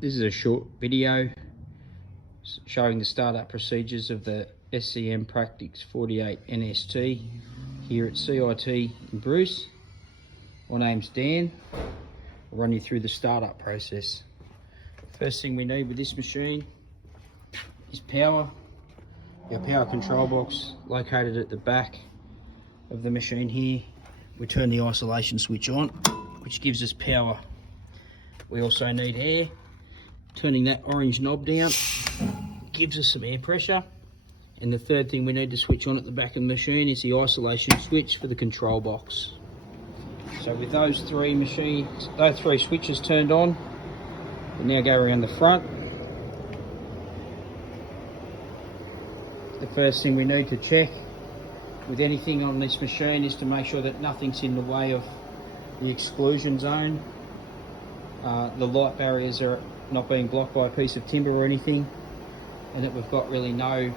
This is a short video showing the startup procedures of the SCM Pratix 48 NST here at CIT in Bruce. My name's Dan. I'll run you through the startup process. First thing we need with this machine is power. Our power control box located at the back of the machine here. We turn the isolation switch on, which gives us power. We also need air. Turning that orange knob down gives us some air pressure. And the third thing we need to switch on at the back of the machine is the isolation switch for the control box. So with those three switches turned on, we now go around the front. The first thing we need to check with anything on this machine is to make sure that nothing's in the way of the exclusion zone. The light barriers are not being blocked by a piece of timber or anything, and that we've got really no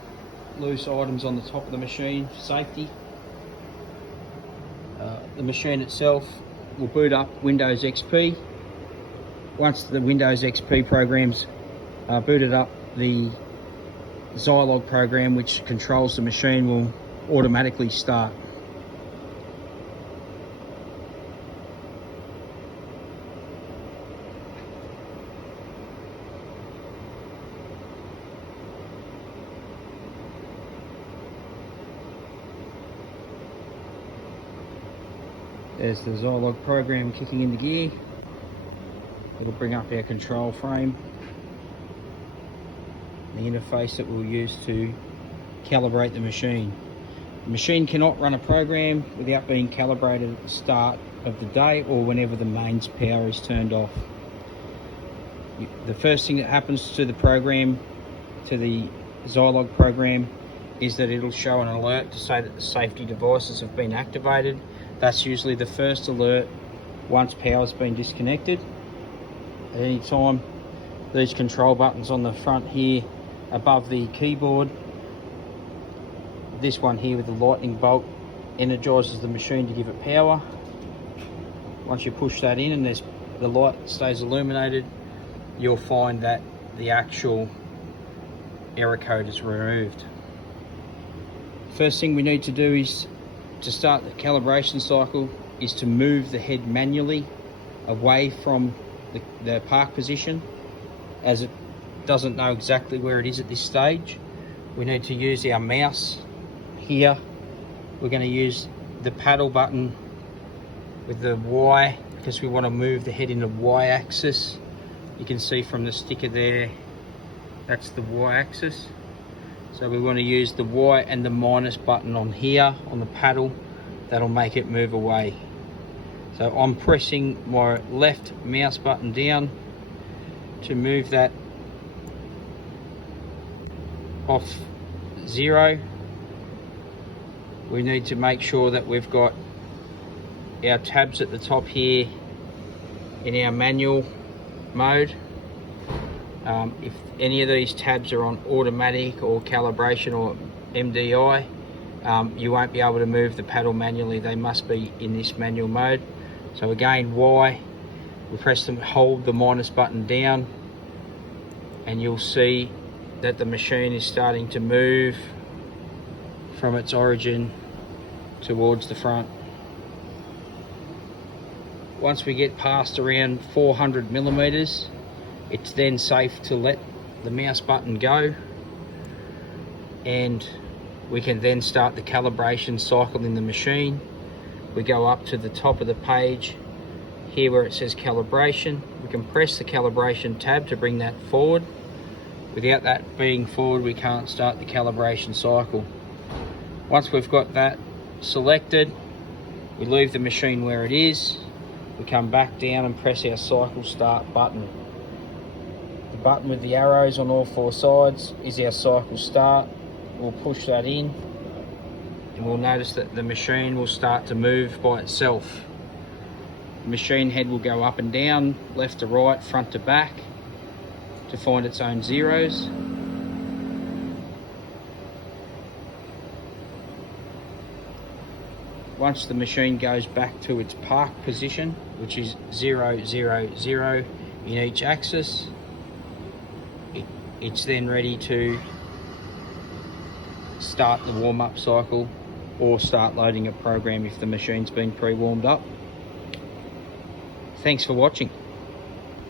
loose items on the top of the machine for safety. The machine itself will boot up Windows XP. Once the Windows XP program's booted up, the Zilog program, which controls the machine, will automatically start. There's the Zilog program kicking into gear. It'll bring up our control frame, the interface that we'll use to calibrate the machine. The machine cannot run a program without being calibrated at the start of the day or whenever the mains power is turned off. The first thing that happens to the program, to the Zilog program, is that it'll show an alert to say that the safety devices have been activated. That's usually the first alert once power's been disconnected. At any time, these control buttons on the front here above the keyboard, this one here with the lightning bolt energizes the machine to give it power. Once you push that in and the light stays illuminated, you'll find that the actual error code is removed. First thing we need to do is to start the calibration cycle is to move the head manually away from the park position, as it doesn't know exactly where it is at this stage. We need to use our mouse here. We're going to use the paddle button with the Y because we want to move the head in the Y axis. You can see from the sticker there, that's the Y axis. So we want to use the Y and the minus button on here on the paddle. That'll make it move away. So I'm pressing my left mouse button down to move that off 0. We need to make sure that we've got our tabs at the top here in our manual mode. If any of these tabs are on automatic or calibration or MDI, you won't be able to move the paddle manually. They must be in this manual mode. So again, Y, we press and hold the minus button down, and you'll see that the machine is starting to move from its origin towards the front. Once we get past around 400 millimeters, it's then safe to let the mouse button go, and we can then start the calibration cycle in the machine. We go up to the top of the page here where it says calibration. We can press the calibration tab to bring that forward. Without that being forward, we can't start the calibration cycle. Once we've got that selected, we leave the machine where it is. We come back down and press our cycle start button. The button with the arrows on all four sides is our cycle start. We'll push that in and we'll notice that the machine will start to move by itself. The machine head will go up and down, left to right, front to back, to find its own zeros. Once the machine goes back to its park position, which is 0, 0, 0 in each axis, it's then ready to start the warm-up cycle or start loading a program if the machine's been pre-warmed up. Thanks for watching.